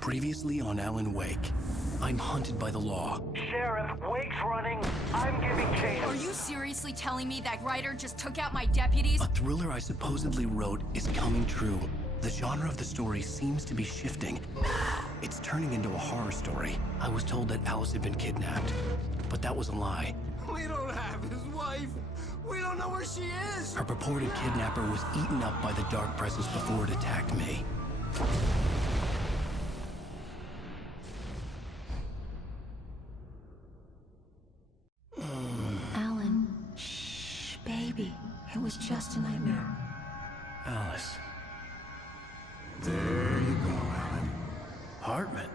Previously on Alan Wake, I'm hunted by the law. Sheriff, Wake's running. I'm giving chase. Are you seriously telling me that writer just took out my deputies? A thriller I supposedly wrote is coming true. The genre of the story seems to be shifting. It's turning into a horror story. I was told that Alice had been kidnapped, but that was a lie. We don't have his wife. We don't know where she is. Her purported kidnapper was eaten up by the dark presence before it attacked me. Alan, shh, baby. It was just a nightmare. Alice. There you go, Alan. Hartman.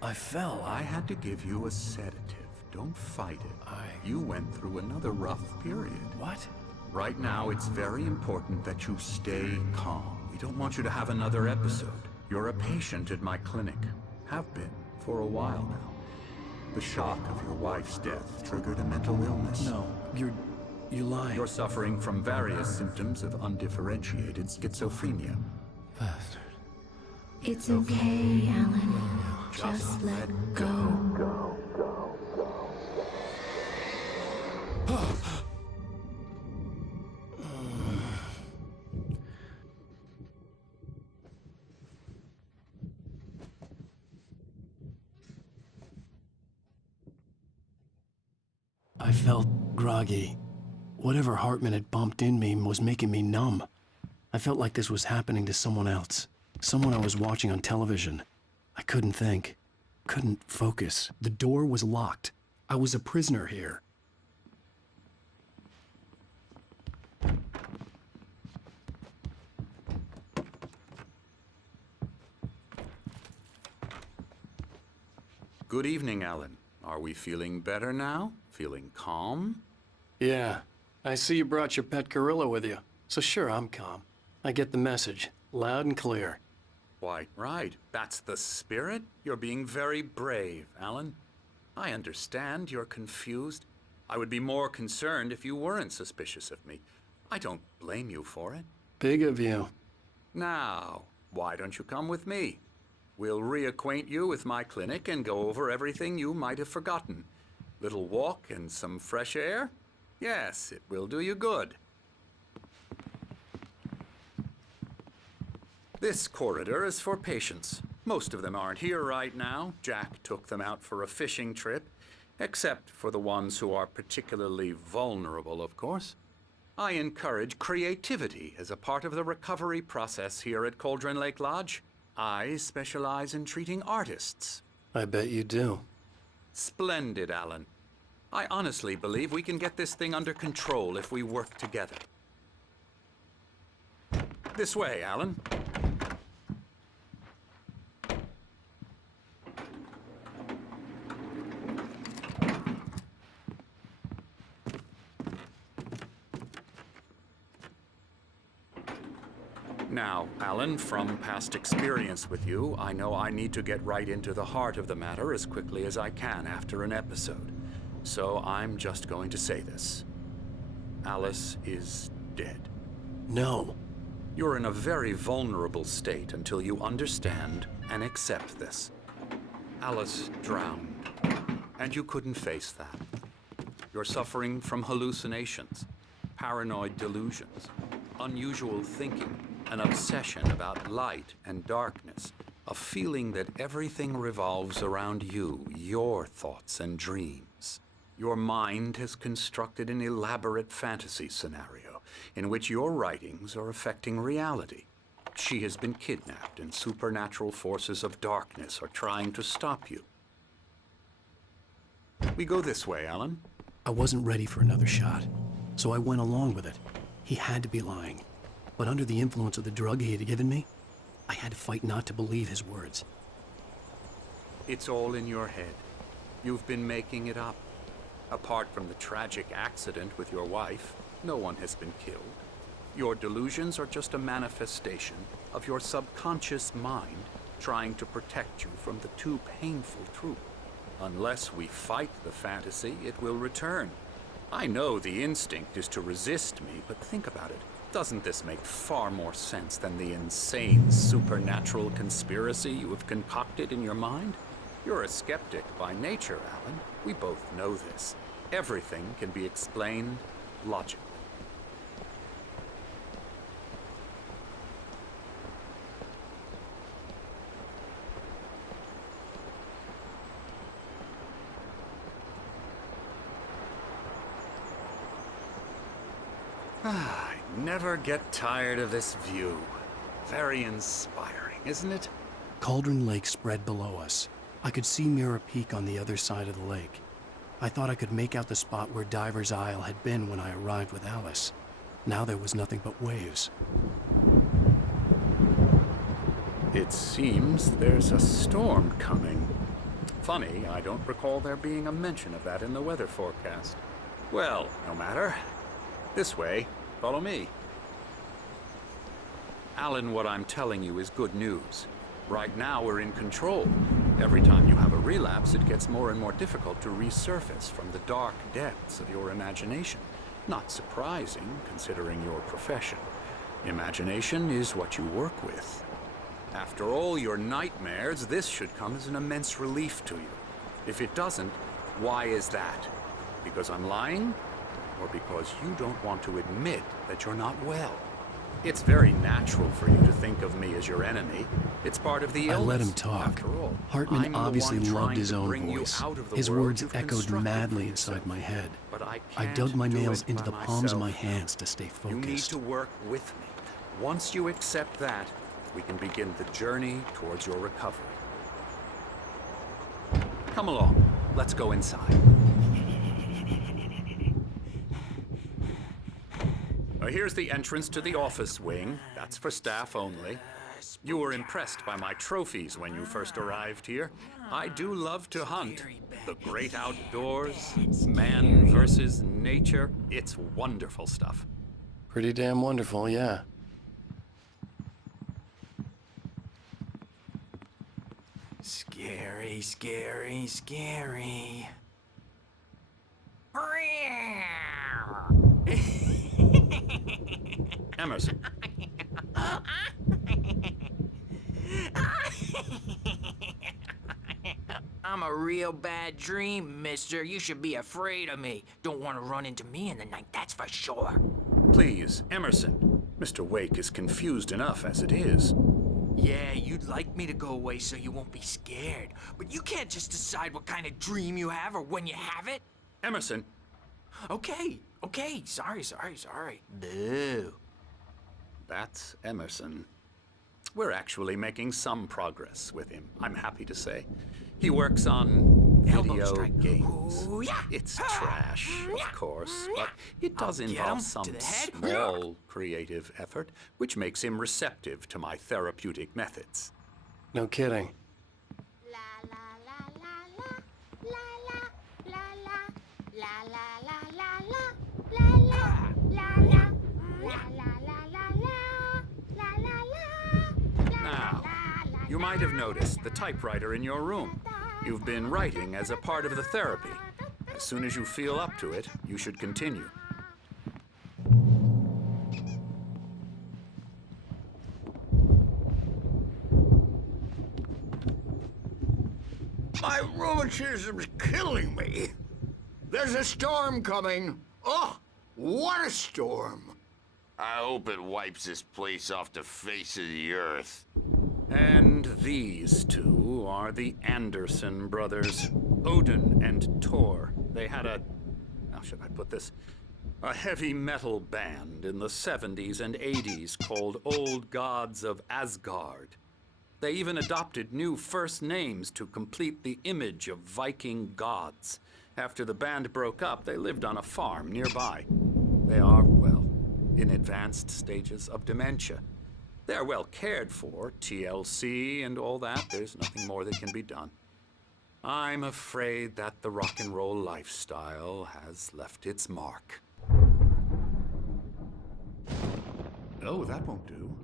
I fell. I had to give you a sedative. Don't fight it. You went through another rough period. What? Right now, it's very important that you stay calm. We don't want you to have another episode. You're a patient at my clinic. Have been for a while now. The shock of your wife's death triggered a mental illness. No, you're lying. You're suffering from various symptoms of undifferentiated schizophrenia. Bastard. It's okay, Alan. Just let go. I felt groggy. Whatever Hartman had bumped in me was making me numb. I felt like this was happening to someone else. Someone I was watching on television. I couldn't think. Couldn't focus. The door was locked. I was a prisoner here. Good evening, Alan. Are we feeling better now? Feeling calm? Yeah. I see you brought your pet gorilla with you. So sure, I'm calm. I get the message. Loud and clear. Why, right. That's the spirit. You're being very brave, Alan. I understand you're confused. I would be more concerned if you weren't suspicious of me. I don't blame you for it. Big of you. Now, why don't you come with me? We'll reacquaint you with my clinic and go over everything you might have forgotten. Little walk and some fresh air? Yes, it will do you good. This corridor is for patients. Most of them aren't here right now. Jack took them out for a fishing trip, except for the ones who are particularly vulnerable, of course. I encourage creativity as a part of the recovery process here at Cauldron Lake Lodge. I specialize in treating artists. I bet you do. Splendid, Alan. I honestly believe we can get this thing under control if we work together. This way, Alan. Now, Alan, from past experience with you, I know I need to get right into the heart of the matter as quickly as I can after an episode. So I'm just going to say this. Alice is dead. No. You're in a very vulnerable state until you understand and accept this. Alice drowned, and you couldn't face that. You're suffering from hallucinations, paranoid delusions, unusual thinking, an obsession about light and darkness, a feeling that everything revolves around you, your thoughts and dreams. Your mind has constructed an elaborate fantasy scenario in which your writings are affecting reality. She has been kidnapped and supernatural forces of darkness are trying to stop you. We go this way, Alan. I wasn't ready for another shot, so I went along with it. He had to be lying. But under the influence of the drug he had given me, I had to fight not to believe his words. It's all in your head. You've been making it up. Apart from the tragic accident with your wife, no one has been killed. Your delusions are just a manifestation of your subconscious mind trying to protect you from the too painful truth. Unless we fight the fantasy, it will return. I know the instinct is to resist me, but think about it. Doesn't this make far more sense than the insane supernatural conspiracy you have concocted in your mind? You're a skeptic by nature, Alan. We both know this. Everything can be explained logically. I never get tired of this view. Very inspiring, isn't it? Cauldron Lake spread below us. I could see Mirror Peak on the other side of the lake. I thought I could make out the spot where Diver's Isle had been when I arrived with Alice. Now there was nothing but waves. It seems there's a storm coming. Funny, I don't recall there being a mention of that in the weather forecast. Well, no matter. This way, follow me. Alan, what I'm telling you is good news. Right now we're in control. Every time you have a relapse, it gets more and more difficult to resurface from the dark depths of your imagination. Not surprising, considering your profession. Imagination is what you work with. After all your nightmares, this should come as an immense relief to you. If it doesn't, why is that? Because I'm lying? Or because you don't want to admit that you're not well? It's very natural for you to think of me as your enemy. It's part of the illness. I let him talk. After all, Hartman I'm the obviously one loved trying his to own bring you voice. out of the His world words you've echoed constructed madly for inside yourself. my head. But I I can't dug my do nails it into by the palms of my myself. hands to stay You need focused. to work with me. Once you accept that, we can begin the journey towards your recovery. Come along. Let's go inside. Here's the entrance to the office wing. That's for staff only. You were impressed by my trophies when you first arrived here. I do love to hunt. The great outdoors, man versus nature. It's wonderful stuff. Pretty damn wonderful, yeah. Scary, scary, scary. Emerson. I'm a real bad dream, mister. You should be afraid of me. Don't want to run into me in the night, that's for sure. Please, Emerson. Mr. Wake is confused enough as it is. Yeah, you'd like me to go away so you won't be scared. But you can't just decide what kind of dream you have or when you have it. Emerson. Okay, sorry. Boo. That's Emerson. We're actually making some progress with him, I'm happy to say. He works on Elbow video strike. games. Ooh, yeah. It's trash, of course, but it does I'll get involve him some to the head. small creative effort, which makes him receptive to my therapeutic methods. No kidding. Now, you might have noticed the typewriter in your room. You've been writing as a part of the therapy. As soon as you feel up to it, you should continue. My rheumatism's killing me. There's a storm coming. Oh, what a storm. I hope it wipes this place off the face of the earth. And these two are the Anderson brothers, Odin and Tor. They had how should I put this? A heavy metal band in the 70s and 80s called Old Gods of Asgard. They even adopted new first names to complete the image of Viking gods. After the band broke up, they lived on a farm nearby. They are, well, in advanced stages of dementia. They're well cared for, TLC and all that. There's nothing more that can be done. I'm afraid that the rock and roll lifestyle has left its mark. Oh, that won't do.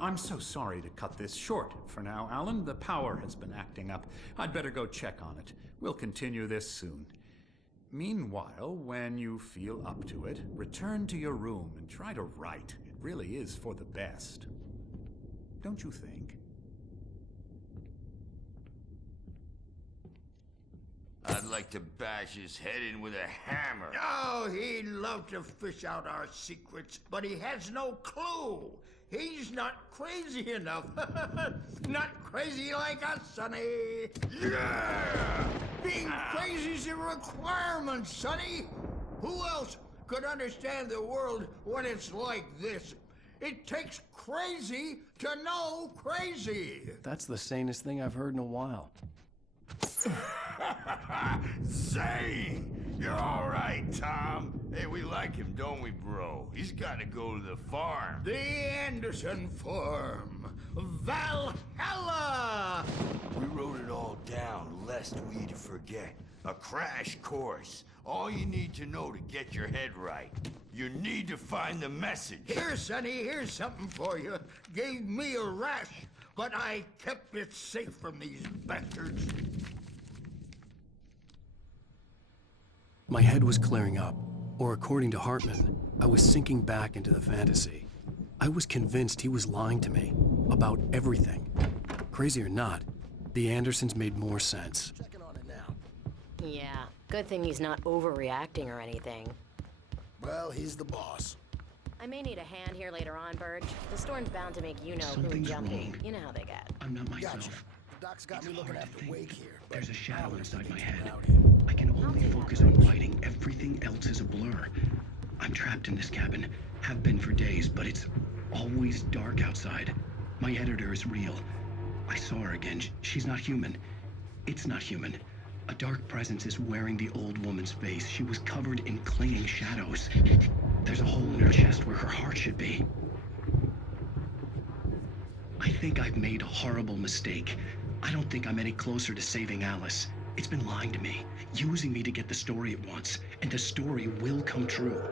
I'm so sorry to cut this short for now, Alan. The power has been acting up. I'd better go check on it. We'll continue this soon. Meanwhile, when you feel up to it, return to your room and try to write. It really is for the best. Don't you think? I'd like to bash his head in with a hammer. Oh, he'd love to fish out our secrets, but he has no clue. He's not crazy enough. Not crazy like us, Sonny. Yeah! Being crazy's a requirement, Sonny. Who else could understand the world when it's like this? It takes crazy to know crazy. That's the sanest thing I've heard in a while. Zane! You're all right, Tom. Hey, we like him, don't we, bro? He's got to go to the farm. The Anderson Farm. Valhalla! We wrote it all down, lest we forget. A crash course. All you need to know to get your head right. You need to find the message. Here, Sonny, here's something for you. Gave me a rash, but I kept it safe from these bastards. My head was clearing up, or according to Hartman, I was sinking back into the fantasy. I was convinced he was lying to me about everything. Crazy or not, the Andersons made more sense. Checking on it now. Yeah, good thing he's not overreacting or anything. Well, he's the boss. I may need a hand here later on, Burge. The storm's bound to make you know who Something's jumpy. wrong. You know how they get. I'm not myself. Gotcha. The doc's got It's me looking hard to after think. Wake here. But There's a shadow Alan's inside my thinking head. about him. I can only focus on fighting. Everything else is a blur. I'm trapped in this cabin. Have been for days, but it's always dark outside. My editor is real. I saw her again. She's not human. It's not human. A dark presence is wearing the old woman's face. She was covered in clinging shadows. There's a hole in her chest where her heart should be. I think I've made a horrible mistake. I don't think I'm any closer to saving Alice. It's been lying to me, using me to get the story it wants, and the story will come true.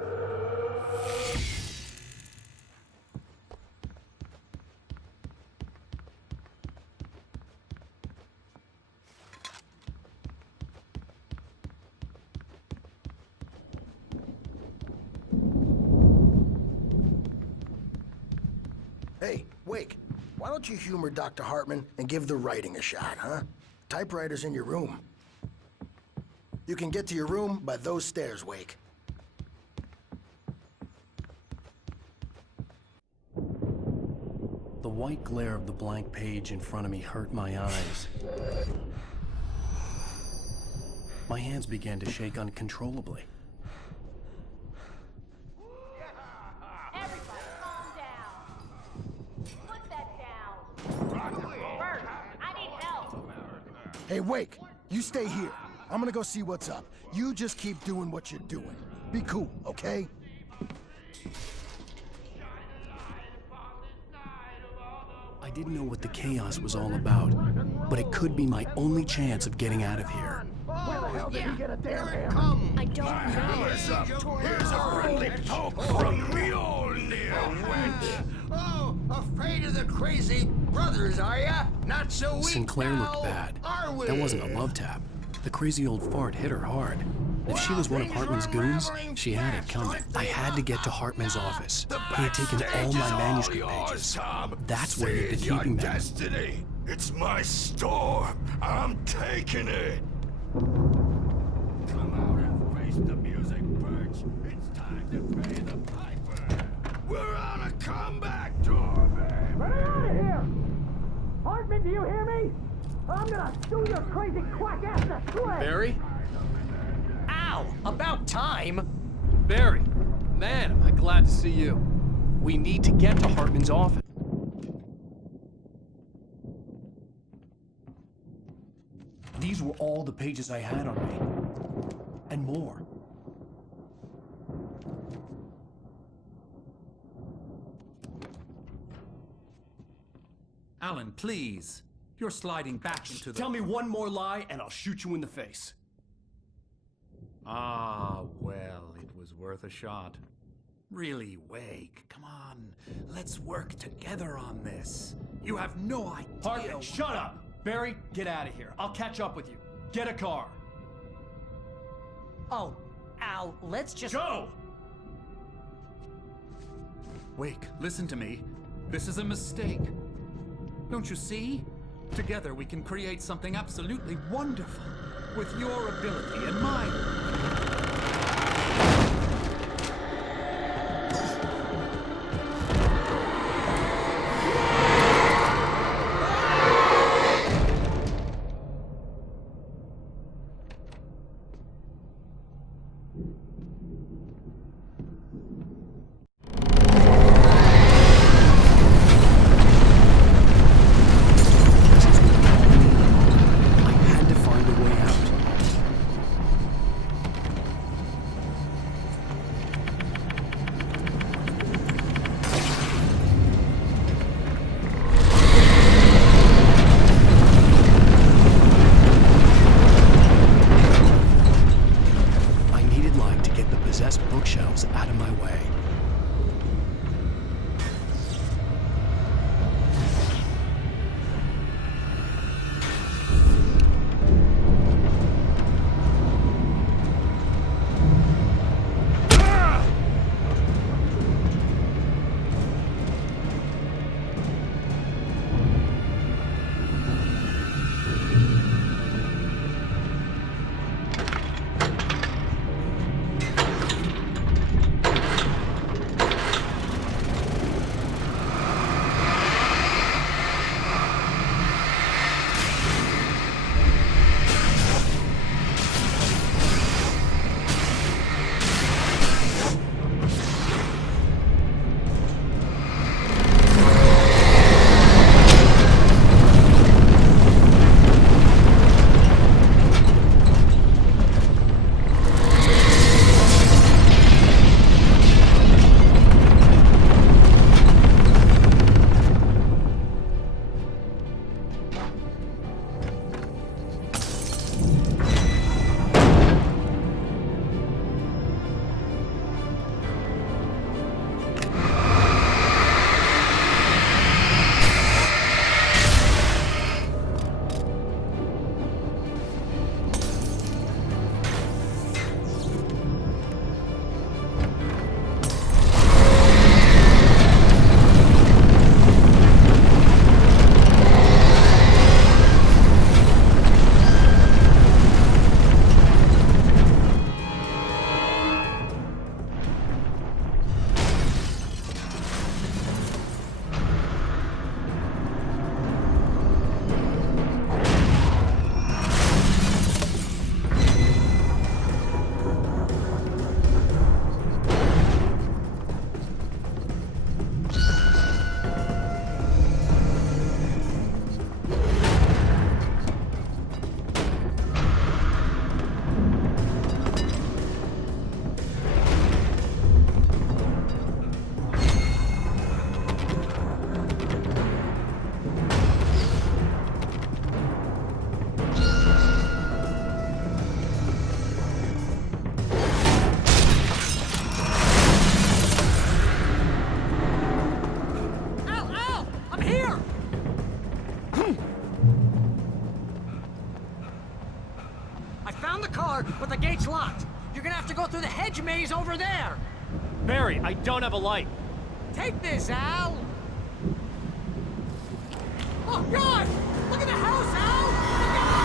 Hey, Wake, why don't you humor Dr. Hartman and give the writing a shot, huh? Typewriter's in your room. You can get to your room by those stairs, Wake. The white glare of the blank page in front of me hurt my eyes. My hands began to shake uncontrollably. Everybody, calm down. Put that down. Bert, I need help. Hey, Wake, you stay here. I'm gonna go see what's up. You just keep doing what you're doing. Be cool, okay? I didn't know what the chaos was all about, but it could be my only chance of getting out of here. Where the hell did he get a damn hammer? I don't know. Hammer's up. Here's a friendly poke from Mjolnir, wench. Oh, afraid of the crazy brothers, are ya? Not so weak Sinclair now, looked bad. are we? That wasn't a love tap. The crazy old fart hit her hard. If she was one of Hartman's goons, she had it coming. I had to get to Hartman's office. He had taken all my manuscript pages. That's where he'd been keeping them. Destiny. It's my storm. I'm taking it. Come out and face the music, Birch. It's time to pay the piper. We're on a comeback tour, baby. Get out of here! Hartman, do you hear me? I'm gonna sue your crazy quack ass to shreds! Barry? Ow! About time! Barry, man, am I glad to see you. We need to get to Hartman's office. These were all the pages I had on me. And more. Alan, please. You're sliding back into the... Tell me one more lie and I'll shoot you in the face. Ah, well, it was worth a shot. Really, Wake, come on. Let's work together on this. You have no idea... Hartman, shut up! Barry, get out of here. I'll catch up with you. Get a car. Oh, Al, let's just... Go! Wake, listen to me. This is a mistake. Don't you see? Together we can create something absolutely wonderful. With your ability and mine. I had to find a way out. I needed light to get the possessed bookshelves out of my way. Found the car, but the gate's locked. You're gonna have to go through the hedge maze over there. Barry, I don't have a light. Take this, Al. Oh, God! Look at the house, Al! Look out!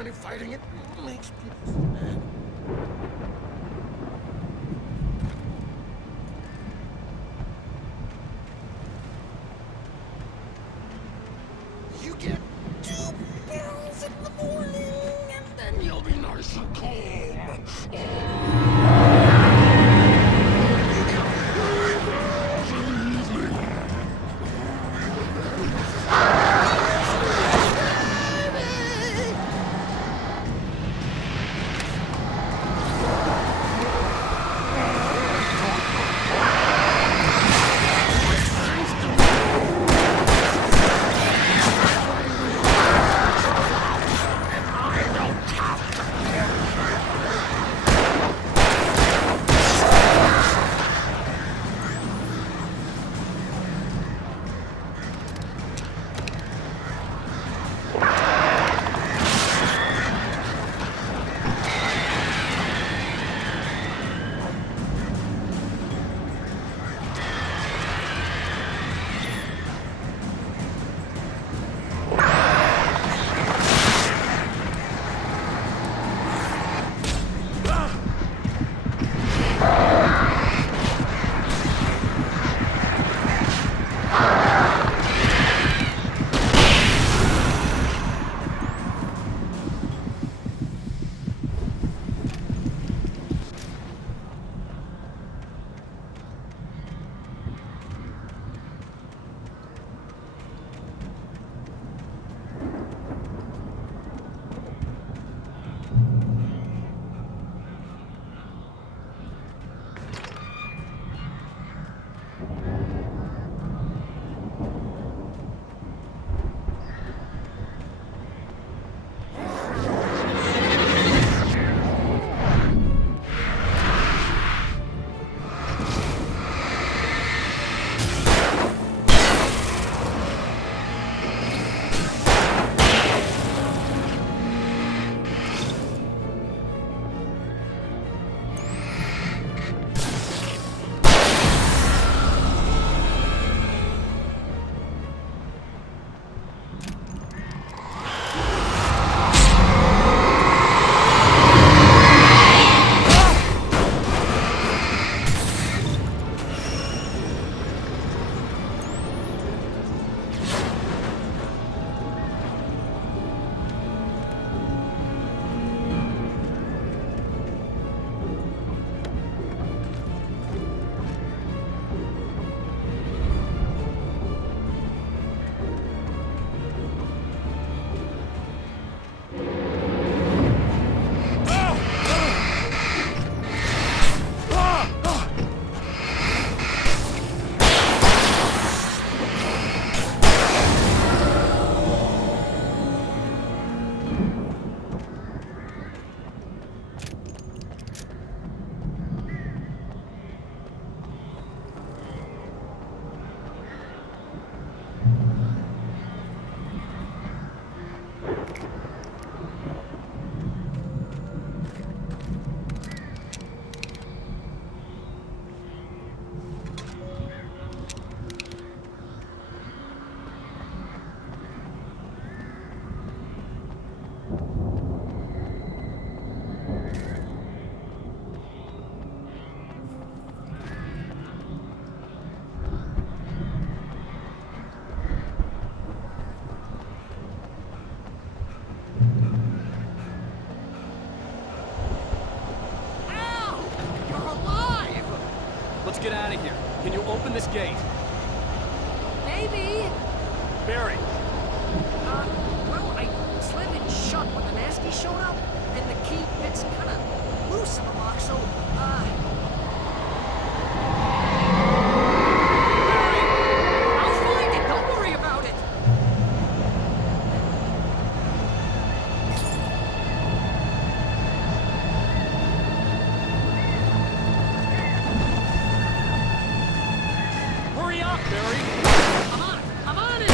any fighting. It makes people mad. You get 2 pills in the morning, and then you'll be nice and calm. Get out of here. Can you open this gate? Maybe. Barry. Well, I slammed it shut when the nasty showed up, and the key fits kind of loose in the lock, so, Barry, I'll find it. Don't worry about it. Hurry up, Barry! I'm on it!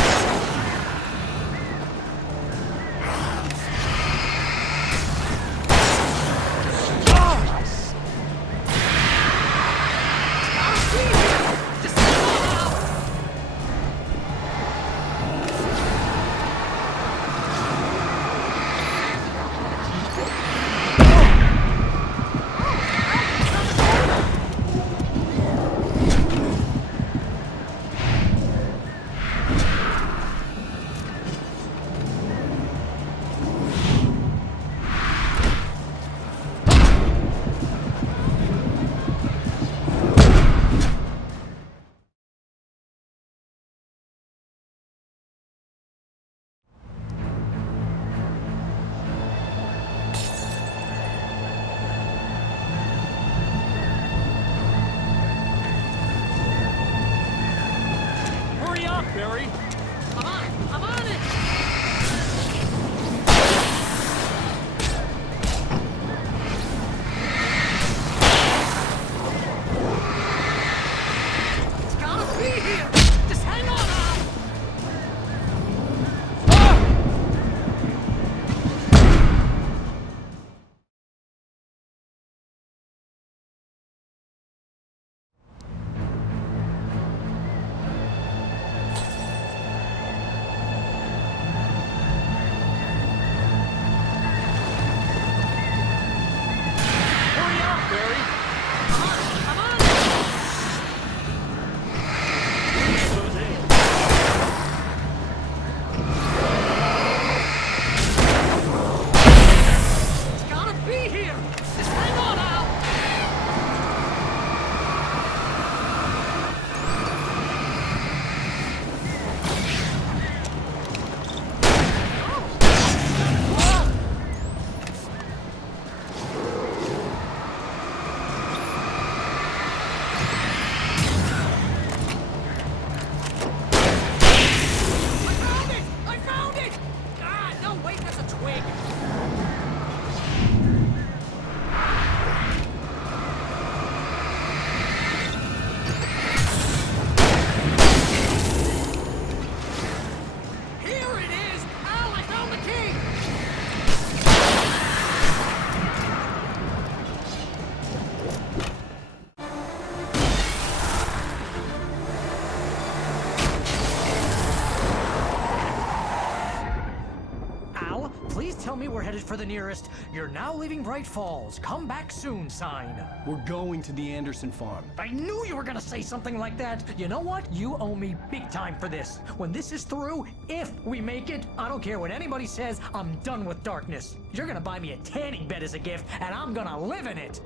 Please tell me we're headed for the nearest "You're now leaving Bright Falls. Come back soon" sign. We're going to the Anderson farm. I knew you were gonna say something like that. You know what? You owe me big time for this. When this is through, if we make it, I don't care what anybody says, I'm done with darkness. You're gonna buy me a tanning bed as a gift, and I'm gonna live in it.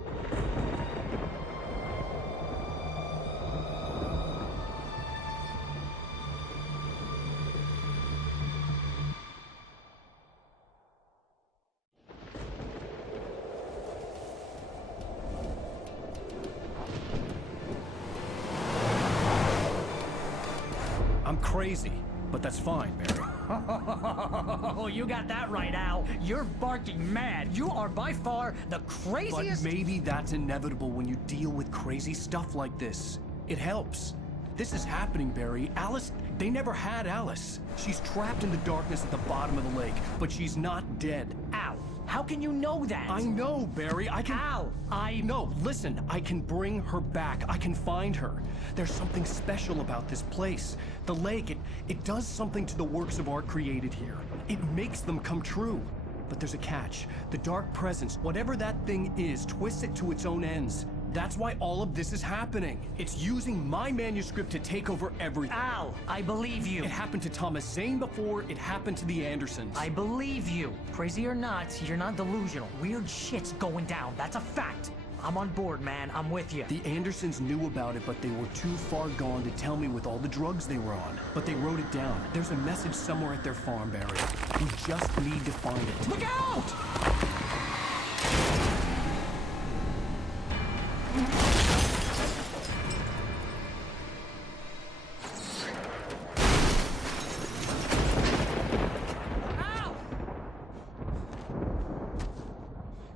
I'm crazy, but that's fine, Barry. Oh, you got that right, Al. You're barking mad. You are by far the craziest. But maybe that's inevitable when you deal with crazy stuff like this. It helps. This is happening, Barry. Alice, they never had Alice. She's trapped in the darkness at the bottom of the lake, but she's not dead. Al, how can you know that? I know, Barry. I can... Al, No, listen. I can bring her back. I can find her. There's something special about this place. The lake, it does something to the works of art created here. It makes them come true. But there's a catch. The dark presence, whatever that thing is, twists it to its own ends. That's why all of this is happening. It's using my manuscript to take over everything. Al, I believe you. It happened to Thomas Zane before, it happened to the Andersons. I believe you. Crazy or not, you're not delusional. Weird shit's going down. That's a fact. I'm on board, man. I'm with you. The Andersons knew about it, but they were too far gone to tell me with all the drugs they were on. But they wrote it down. There's a message somewhere at their farm, Barry. We just need to find it. Look out! Al!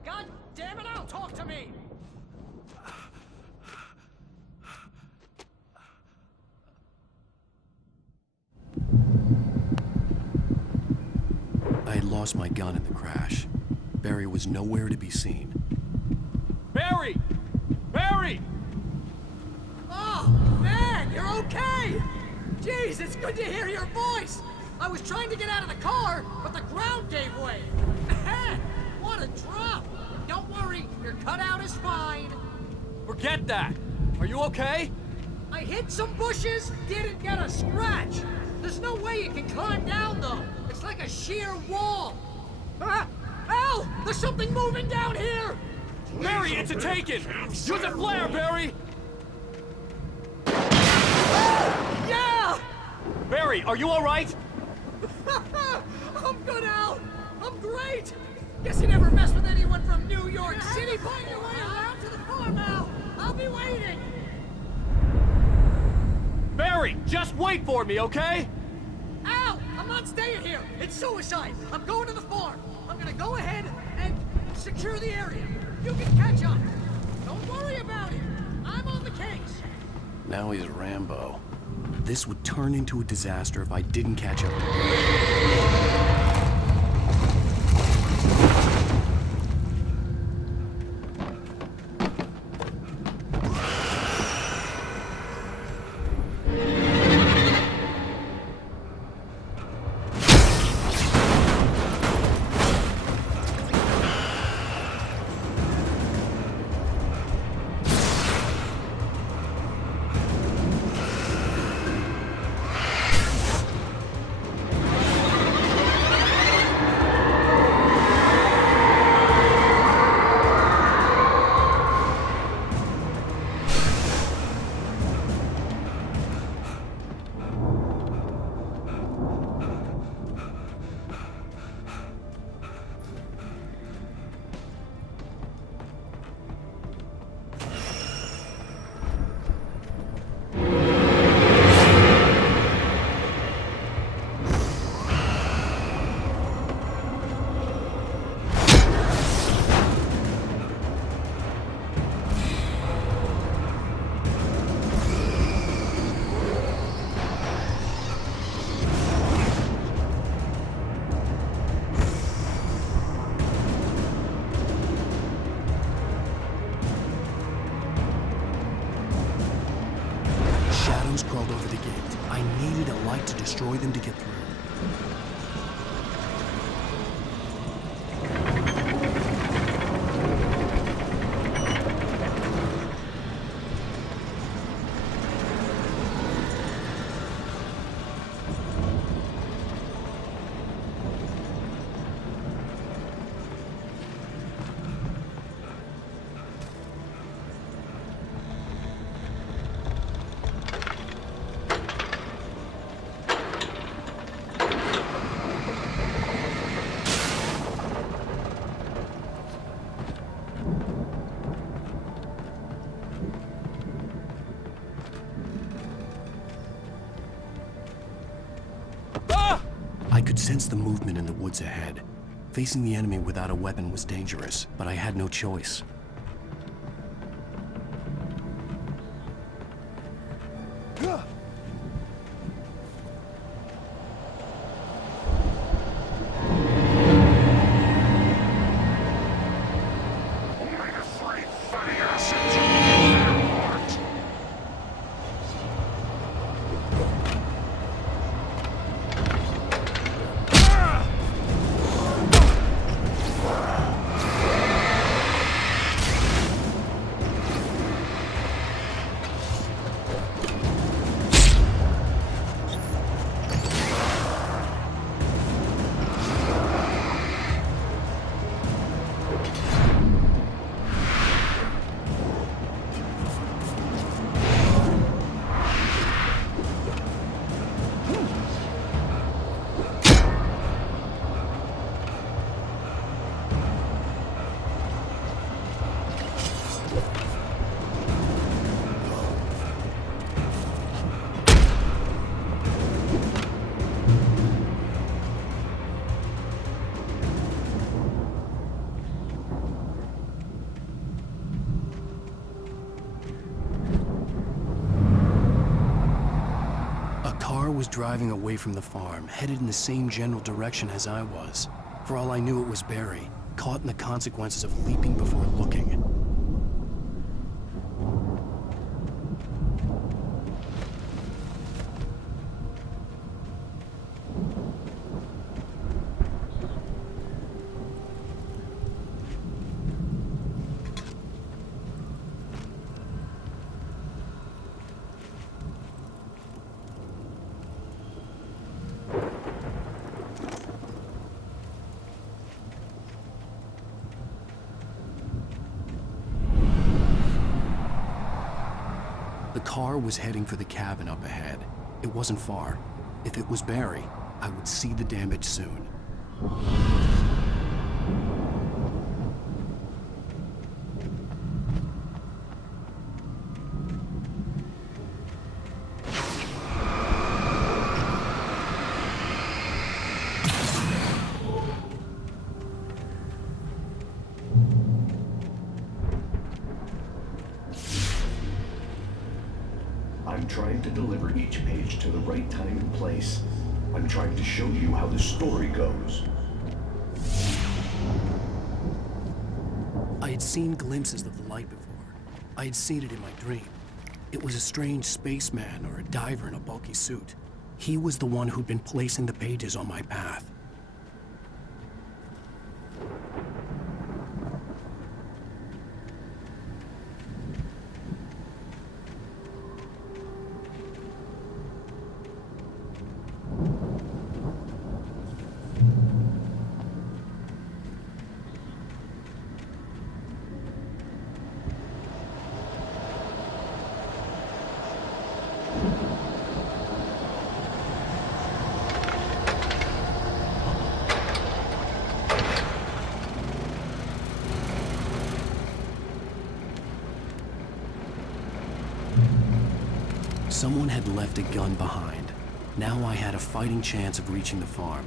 God damn it, Al, talk to me! I had lost my gun in the crash. Barry was nowhere to be seen. Barry! Barry! Oh, man, you're okay! Jeez, it's good to hear your voice! I was trying to get out of the car, but the ground gave way! Man, what a drop! Don't worry, your cutout is fine. Forget that! Are you okay? I hit some bushes, didn't get a scratch! There's no way you can climb down, though! It's like a sheer wall! Ah! Al! There's something moving down here! Barry, it's a taken! Use a flare, Barry! Yeah! Barry, are you alright? I'm good, Al! I'm great! Guess you never mess with anyone from New York City! Find your way around to the farm, Al! I'll be waiting! Barry, just wait for me, okay? Al! I'm not staying here! It's suicide! I'm going to the farm! I'm gonna go ahead and secure the area. You can catch up. Don't worry about it. I'm on the case. Now he's Rambo. This would turn into a disaster if I didn't catch up. I could sense the movement in the woods ahead. Facing the enemy without a weapon was dangerous, but I had no choice. Was driving away from the farm, headed in the same general direction as I was. For all I knew, it was Barry, caught in the consequences of leaping before looking. The car was heading for the cabin up ahead. It wasn't far. If it was Barry, I would see the damage soon. I'm trying to deliver each page to the right time and place. I'm trying to show you how the story goes. I had seen glimpses of the light before. I had seen it in my dream. It was a strange spaceman or a diver in a bulky suit. He was the one who'd been placing the pages on my path. Someone had left a gun behind. Now I had a fighting chance of reaching the farm.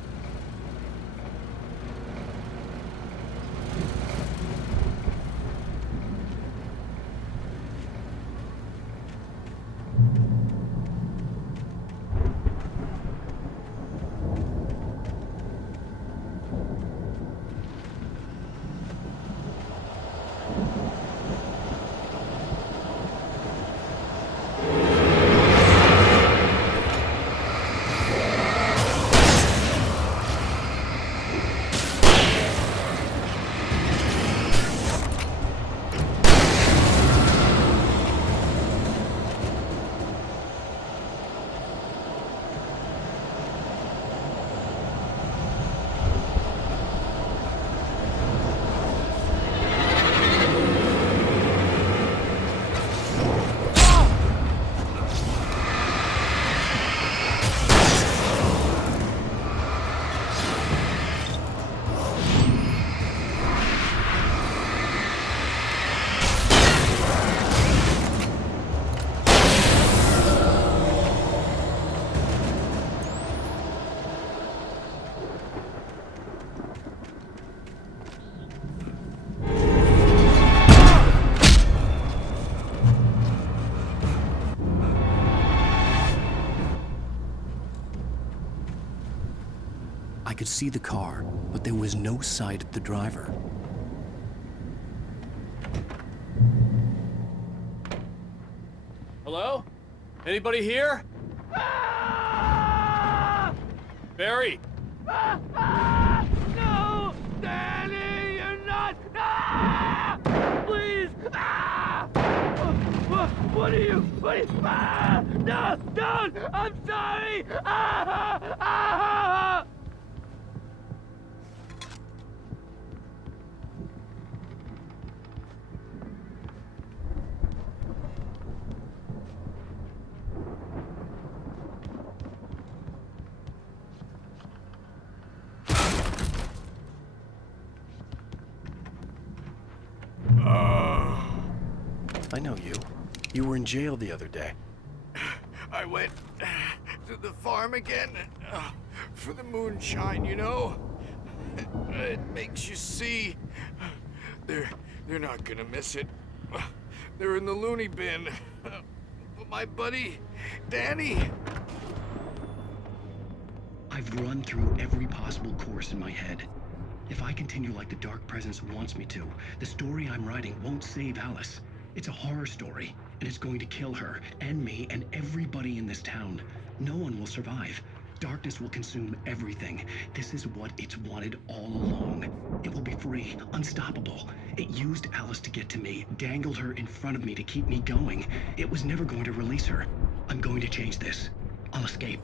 I could see the car, but there was no sight of the driver. Hello? Anybody here? Barry! No! Danny, you're not! Please! What are you? No! Don't! I'm sorry! I know you. You were in jail the other day. I went to the farm again for the moonshine, you know? It makes you see. They're not gonna miss it. They're in the loony bin. But my buddy, Danny... I've run through every possible course in my head. If I continue like the Dark Presence wants me to, the story I'm writing won't save Alice. It's a horror story, and it's going to kill her, and me, and everybody in this town. No one will survive. Darkness will consume everything. This is what it's wanted all along. It will be free, unstoppable. It used Alice to get to me, dangled her in front of me to keep me going. It was never going to release her. I'm going to change this. I'll escape.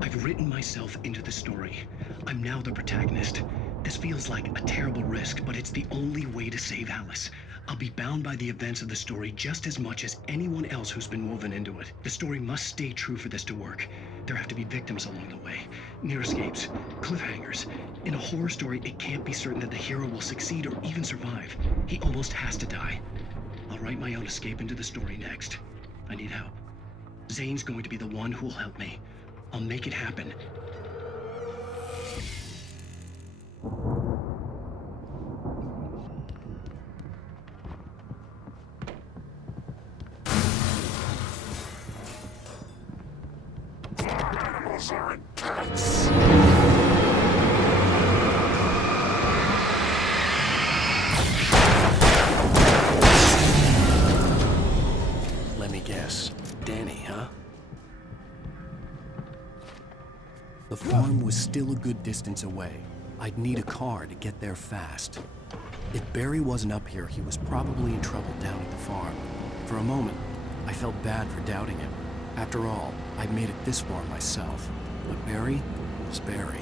I've written myself into the story. I'm now the protagonist. This feels like a terrible risk, but it's the only way to save Alice. I'll be bound by the events of the story just as much as anyone else who's been woven into it. The story must stay true for this to work. There have to be victims along the way, near escapes, cliffhangers. In a horror story, it can't be certain that the hero will succeed or even survive. He almost has to die. I'll write my own escape into the story next. I need help. Zane's going to be the one who'll help me. I'll make it happen. Animals aren't pets. Let me guess. Danny, huh? The farm was still a good distance away. I'd need a car to get there fast. If Barry wasn't up here, he was probably in trouble down at the farm. For a moment, I felt bad for doubting him. After all, I'd made it this far myself. But Barry was Barry.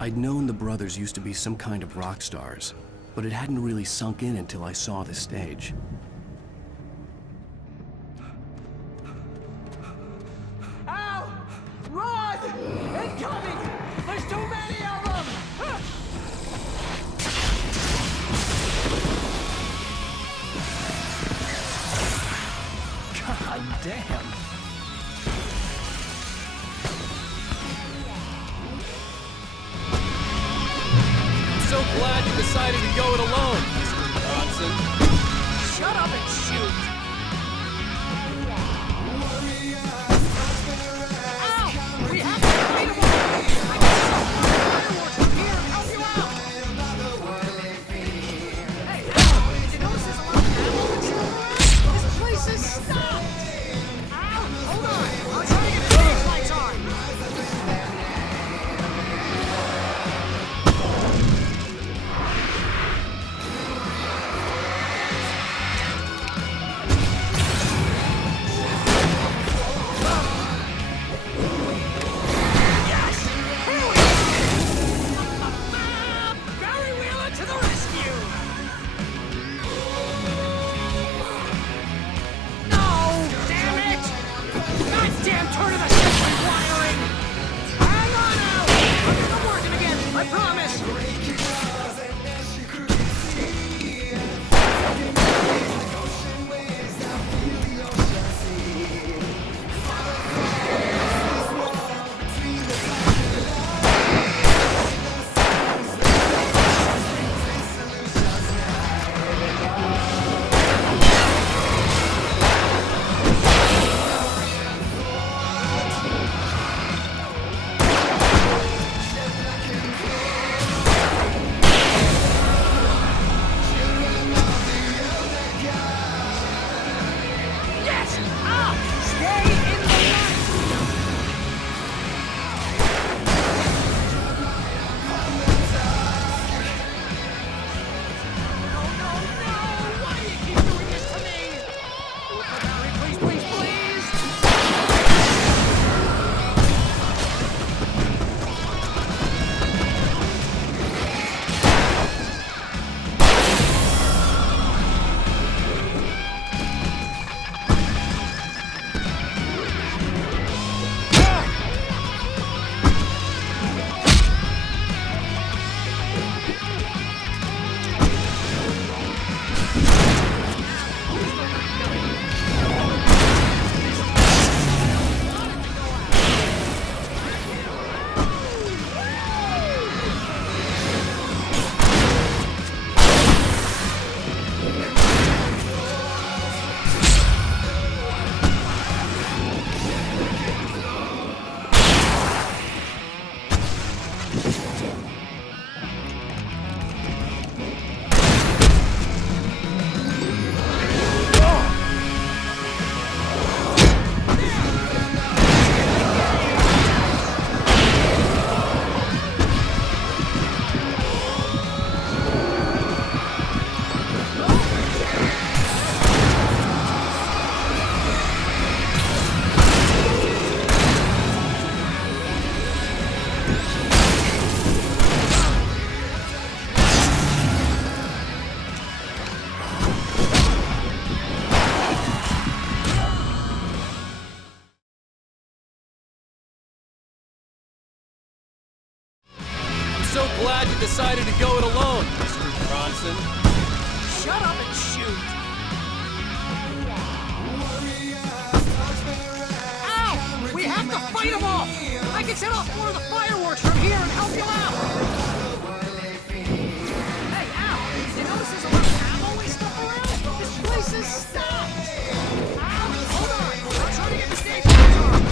I'd known the brothers used to be some kind of rock stars. but it hadn't really sunk in until I saw the stage. Ow! Run! Incoming! There's too many of them! God damn. I'm so glad you decided to go it alone, Mr. Bronson. Shut up and shoot! Ow! We have to fight them all! I can stop fireworks from here and help you out! Hey, did you notice there's a lot of ammo and stuff around? This place is stopped! Ow! Hold on! I'll try to get the stage lights on! Barry Wheeler to the rescue! No! Damn it! Goddamn turn of the century wiring! Hang on now! I'm working again, I promise! Yes! Ah! Stay in the light! No, no, no! Why do you keep doing this to me? Do it for Barry, please, please, please! I'm so glad you decided to go it alone, Mr. Bronson. Shut up and shoot! Ow! We have to fight them all! I can set off more of the fireworks from here and help you out! Hey, Al! Did you notice there's a lot of ammo and stuff around? This place is stopped! Ow! Hold on! I'm trying to get the stage lights on!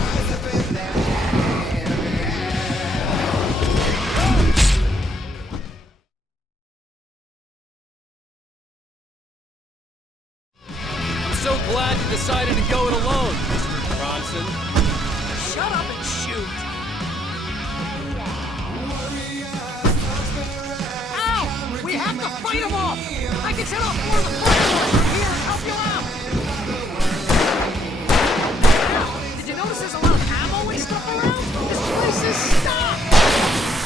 I'm so glad you decided to go it alone, Mr. Bronson. Shut up and shoot! Ow! We have to fight them all! I can set off more of the fireworks from here and help you out! Now, did you notice there's a lot of ammo and stuff around? This place is stopped!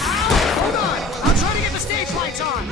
Ow! Hold on! I'll try to get the stage lights on!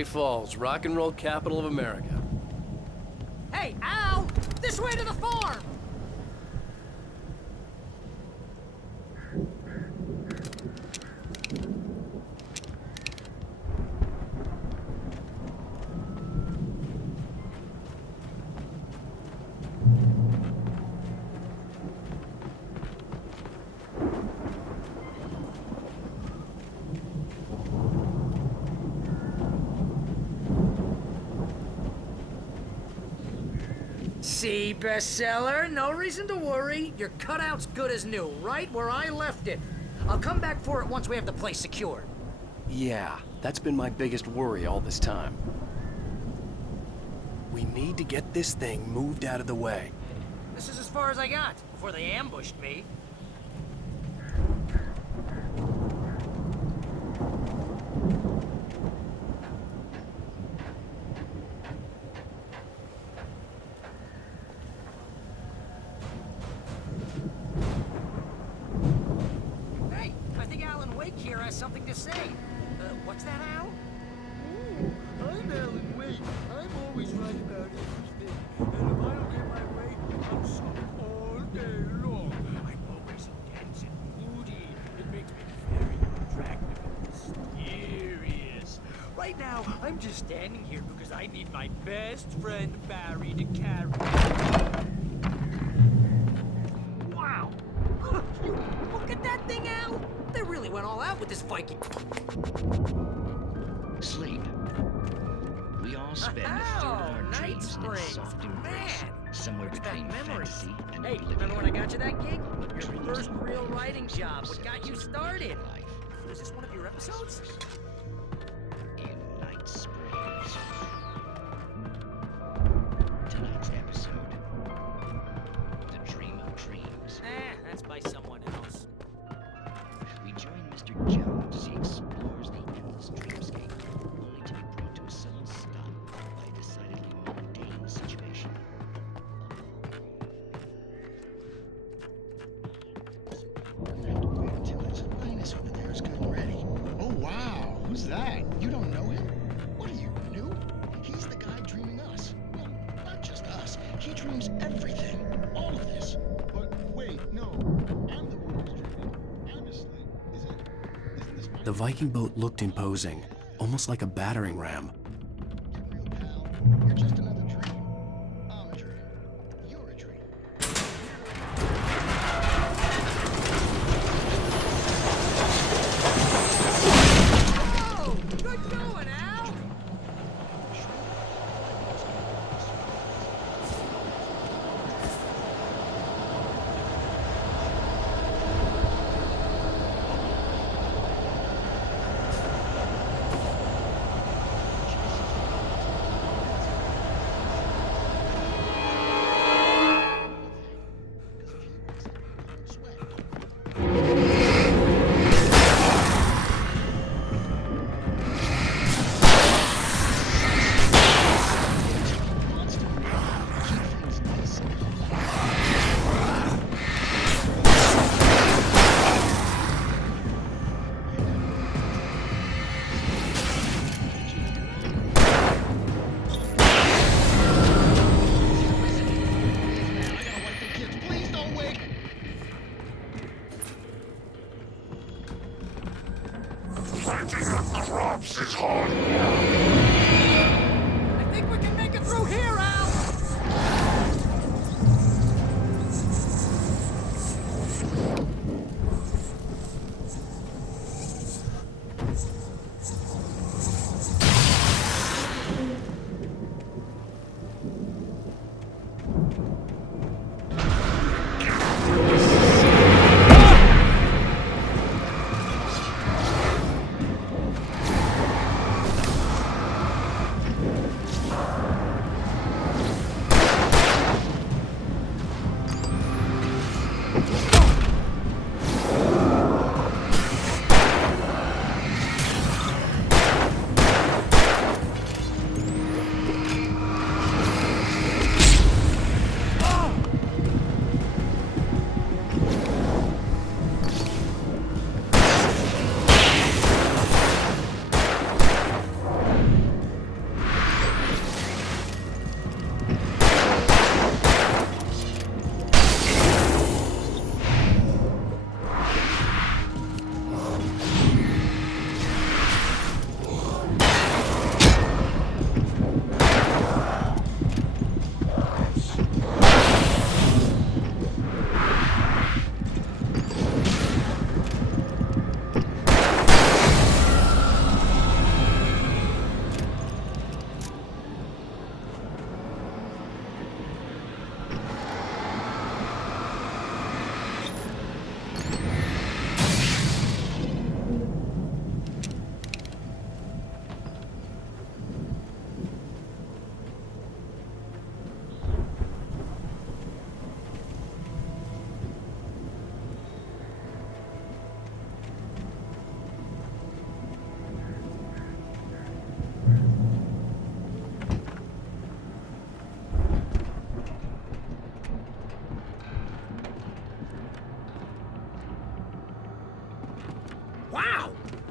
White Falls, rock and roll capital of America. Hey, Al! This way to the farm! See, bestseller? No reason to worry. Your cutout's good as new, right where I left it. I'll come back for it once we have the place secured. Yeah, that's been my biggest worry all this time. We need to get this thing moved out of the way. This is as far as I got before they ambushed me. Hey, I think Alan Wake here has something to say. What's that, Al? I'm Alan Wake. I'm always right about everything. And if I don't get my way, I'm sorry all day long. I'm always intense and moody. It makes me very attractive and mysterious. Right now, I'm just standing here because I need my best friend Barry to carry me. Wow! Look at that thing, Al! They really went all out with this Viking. Sleep. We all spend a third of our dreams in soft embrace, somewhere between fantasy and Hey, remember when I got you that gig? Your first real writing job. What got you started? Was this one of your episodes? In Night Springs. Tonight's episode, The Dream of Dreams. That's by someone else. We join Mr. Jones as he explores the endless dreamscape, only to be brought to a sudden stop by a decidedly mundane situation. I'm gonna have to wait until his highness over there is good and ready. Oh wow, who's that? You don't know him? What are you, new? He's the guy dreaming us. Well, not just us. He dreams everything. All of this. But wait, no. I'm the one who's dreaming. I'm asleep. Isn't this my The Viking boat looked imposing, almost like a battering ram. real pal? You're just another dream. I'm a dream. You're a dream. Oh! Good going, Al! Crops is hard. I think we can make it through here, Al!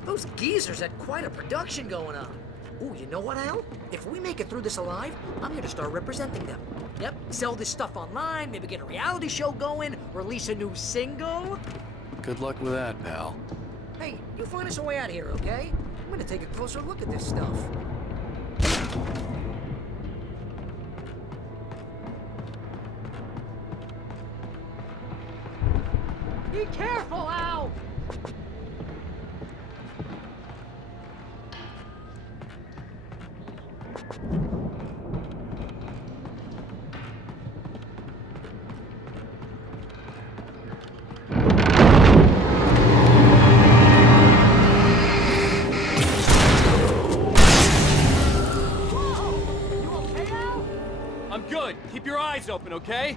Those geezers had quite a production going on. Ooh, you know what, Al? If we make it through this alive, I'm gonna start representing them. Yep, sell this stuff online, maybe get a reality show going, release a new single. Good luck with that, pal. Hey, you find us a way out of here, okay? I'm gonna take a closer look at this stuff. Be careful, Al! I'm good. Keep your eyes open, okay?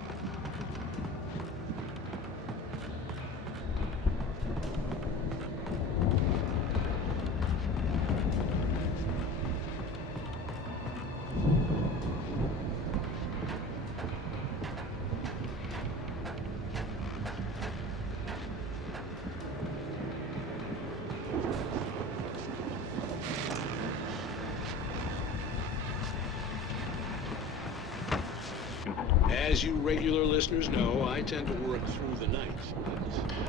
As you regular listeners know, I tend to work through the night. But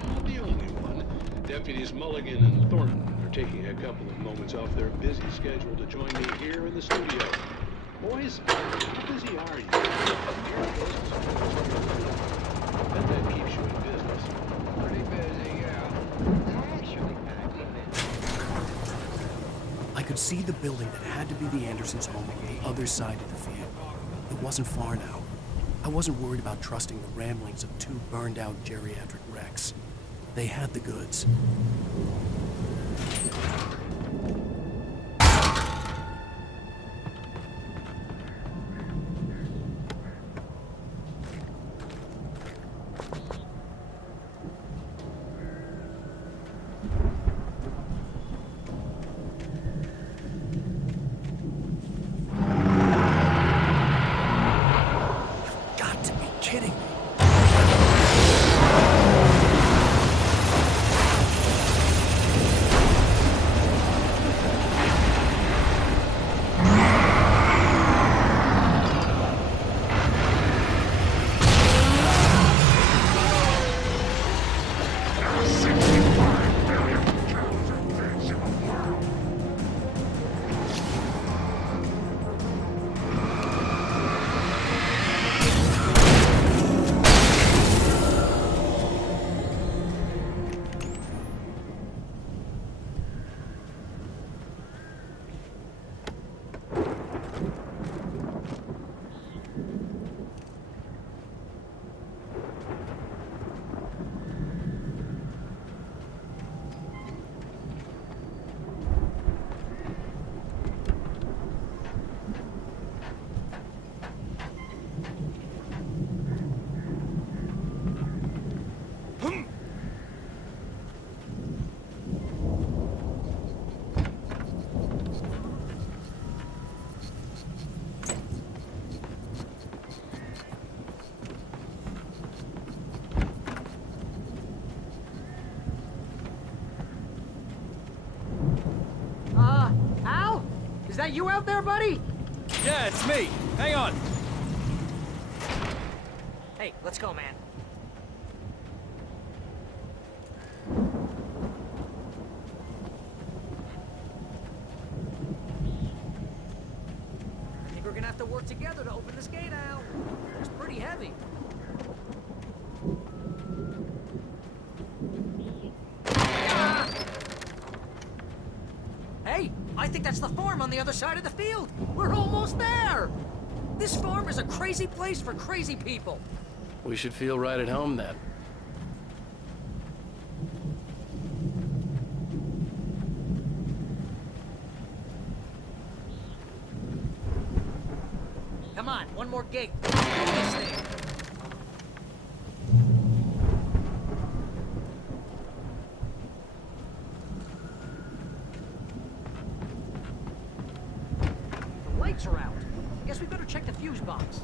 not the only one. Deputies Mulligan and Thornton are taking a couple of moments off their busy schedule to join me here in the studio. Boys, how busy are you? I bet that keeps you in business. Pretty busy, yeah. Actually, I could see the building that had to be the Andersons' home on the other side of the field. It wasn't far now. I wasn't worried about trusting the ramblings of two burned-out geriatric wrecks. They had the goods. Al? Is that you out there, buddy? Yeah, it's me. Hang on. Hey, let's go, man. I think we're gonna have to work together to open this gate, Al. It's pretty heavy. Hey, I think that's the farm on the other side of the field. We're almost there. This farm is a crazy place for crazy people. We should feel right at home then. Come on, one more gate. Do this thing. The lights are out. I guess we better check the fuse box.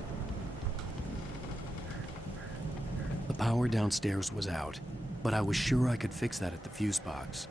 The power downstairs was out, but I was sure I could fix that at the fuse box.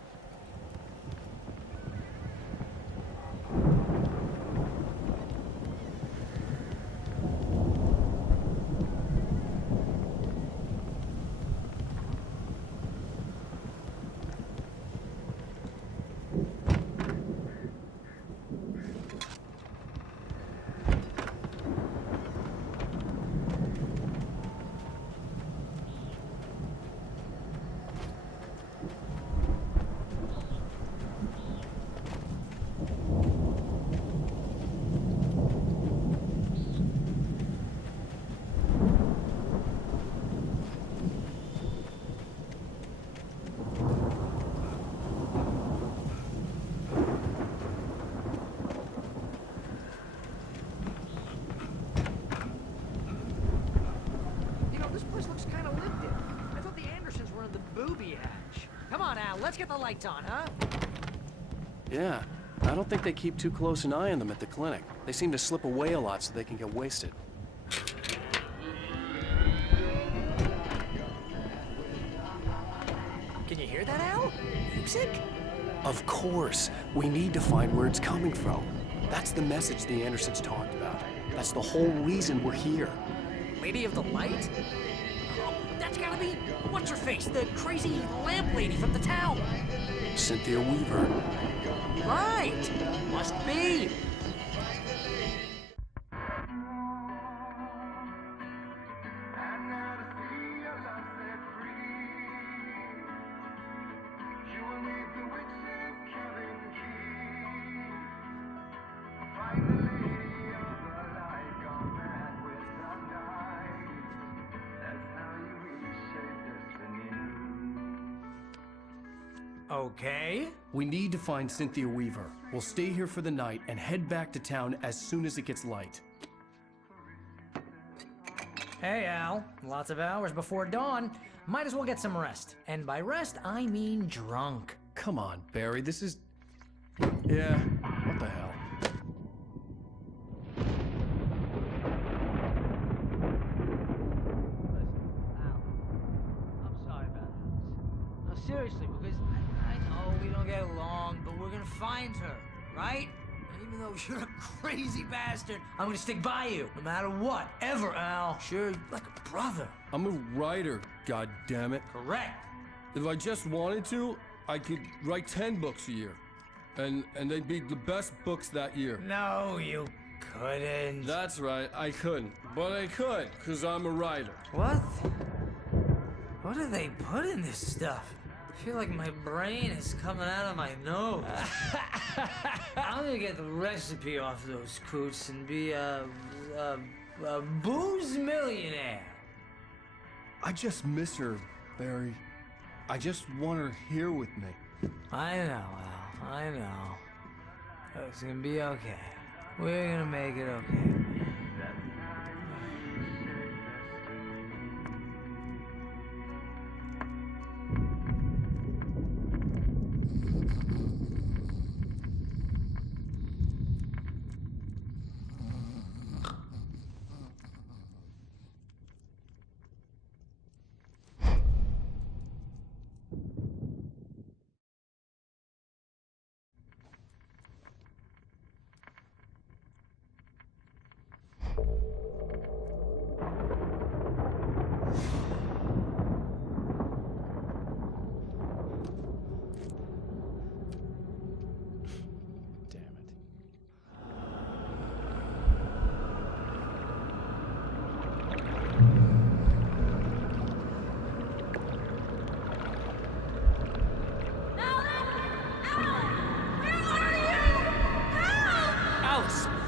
booby hatch. Come on, Al, let's get the lights on, huh? Yeah, I don't think they keep too close an eye on them at the clinic. They seem to slip away a lot so they can get wasted. Can you hear that, Al? Music? Of course. We need to find where it's coming from. That's the message the Andersons talked about. That's the whole reason we're here. Lady of the Light? Oh, that's gotta be... What's her face? The crazy lamp lady from the town. Cynthia Weaver. Right. Must be. Okay. We need to find Cynthia Weaver. We'll stay here for the night and head back to town as soon as it gets light. Hey, Al. Lots of hours before dawn. Might as well get some rest. And by rest, I mean drunk. Come on, Barry, this is... Yeah, what the hell? I'm sorry about this. No, seriously, because I know we don't get along, but we're gonna find her, right? And even though you're a crazy bastard, I'm gonna stick by you, no matter what, ever, Al. Sure, like a brother. I'm a writer, goddammit. Correct. If I just wanted to, I could write 10 books a year. And they'd be the best books that year. No, you couldn't. That's right, I couldn't. But I could, because I'm a writer. What? What do they put in this stuff? I feel like my brain is coming out of my nose. I'm gonna get the recipe off those coots and be a booze millionaire. I just miss her, Barry. I just want her here with me. I know, Al. I know. It's gonna be okay. We're gonna make it okay.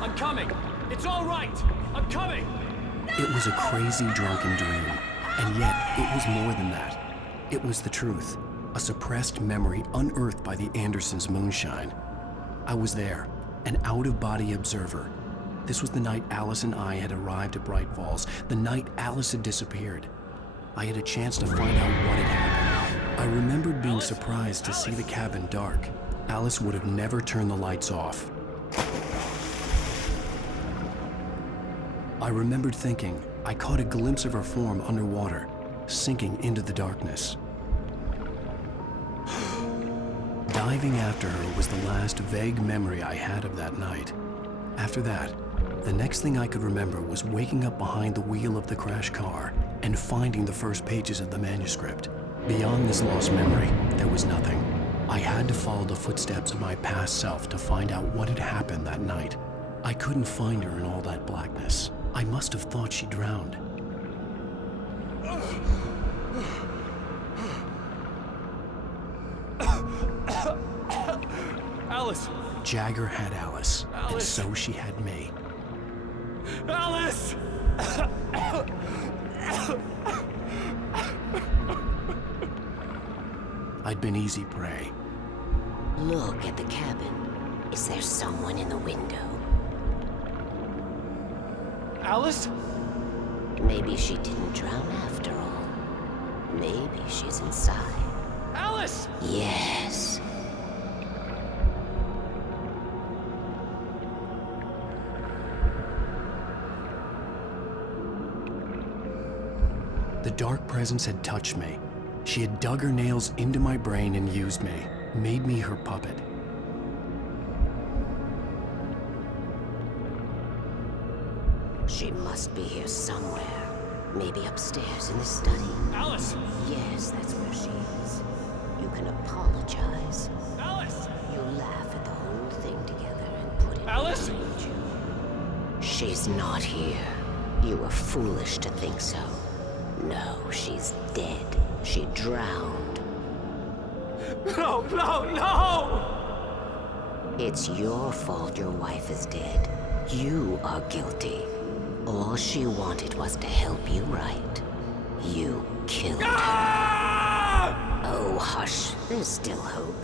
I'm coming! It's all right! I'm coming! It was a crazy, drunken dream, and yet it was more than that. It was the truth, a suppressed memory unearthed by the Andersons' moonshine. I was there, an out-of-body observer. This was the night Alice and I had arrived at Bright Falls, the night Alice had disappeared. I had a chance to find out what had happened. I remembered being surprised to see the cabin dark. Alice would have never turned the lights off. I remembered thinking I caught a glimpse of her form underwater, sinking into the darkness. Diving after her was the last vague memory I had of that night. After that, the next thing I could remember was waking up behind the wheel of the crash car and finding the first pages of the manuscript. Beyond this lost memory, there was nothing. I had to follow the footsteps of my past self to find out what had happened that night. I couldn't find her in all that blackness. I must have thought she drowned. Alice! Jagger had Alice, and so she had me. Alice! I'd been easy prey. Look at the cabin. Is there someone in the window? Alice? Maybe she didn't drown after all. Maybe she's inside. Alice! Yes. The dark presence had touched me. She had dug her nails into my brain and used me, made me her puppet. She must be here somewhere. Maybe upstairs in the study. Alice! Yes, that's where she is. You can apologize. Alice! You laugh at the whole thing together and put it Alice! behind you. She's not here. You were foolish to think so. No, she's dead. She drowned. No, no, no! It's your fault your wife is dead. You are guilty. All she wanted was to help you right. You killed her. Oh, hush. There's still hope.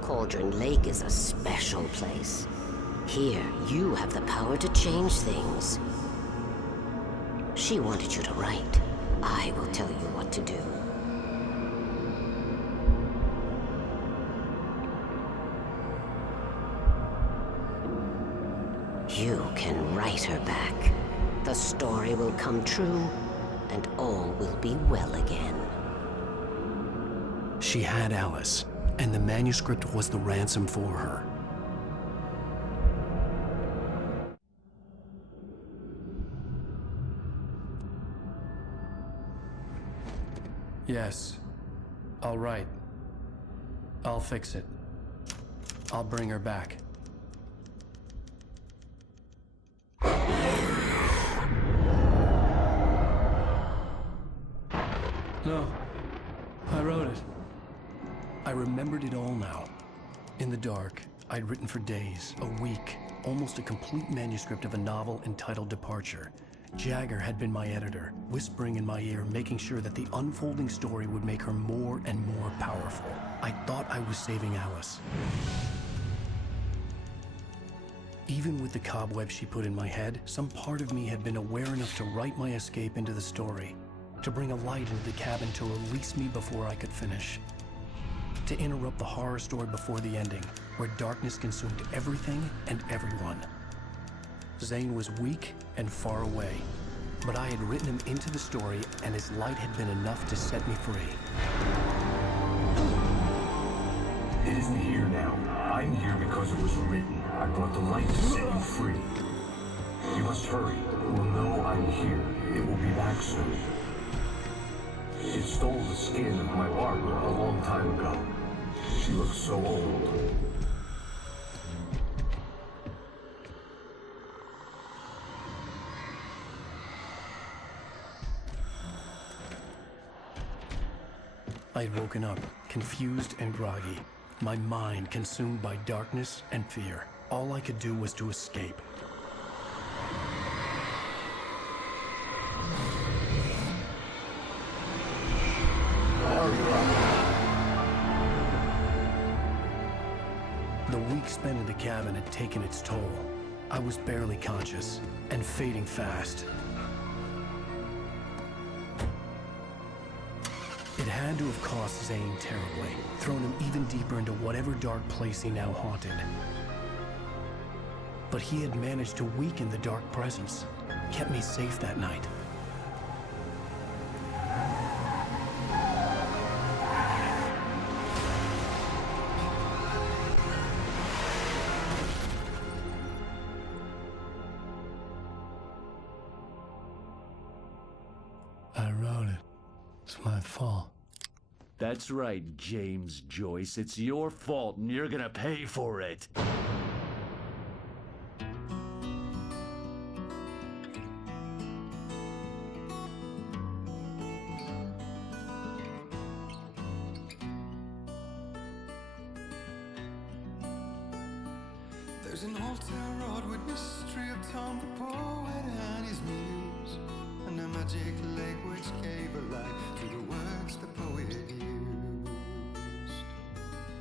Cauldron Lake is a special place. Here, you have the power to change things. She wanted you to write. I will tell you what to do. You can write her back. The story will come true, and all will be well again. She had Alice, and the manuscript was the ransom for her. Yes. All right. I'll fix it. I'll bring her back. No. I wrote it. I remembered it all now. In the dark, I'd written for days, a week, almost a complete manuscript of a novel entitled Departure. Jagger had been my editor, whispering in my ear, making sure that the unfolding story would make her more and more powerful. I thought I was saving Alice. Even with the cobweb she put in my head, some part of me had been aware enough to write my escape into the story, to bring a light into the cabin to release me before I could finish, to interrupt the horror story before the ending, where darkness consumed everything and everyone. Zane was weak and far away, but I had written him into the story, and his light had been enough to set me free. It isn't here now. I'm here because it was written. I brought the light to set you free. You must hurry. We'll know I'm here. It will be back soon. It stole the skin of my Barbara a long time ago. She looks so old. I'd woken up, confused and groggy, my mind consumed by darkness and fear. All I could do was to escape. The week spent in the cabin had taken its toll. I was barely conscious, and fading fast. It had to have cost Zane terribly, thrown him even deeper into whatever dark place he now haunted. But he had managed to weaken the dark presence, kept me safe that night. I wrote it. It's my fault. That's right, James Joyce. It's your fault, and you're gonna pay for it. There's an old town road with mystery of Tom the poet and his muse, and a magic lake which gave a light to the words the poet used.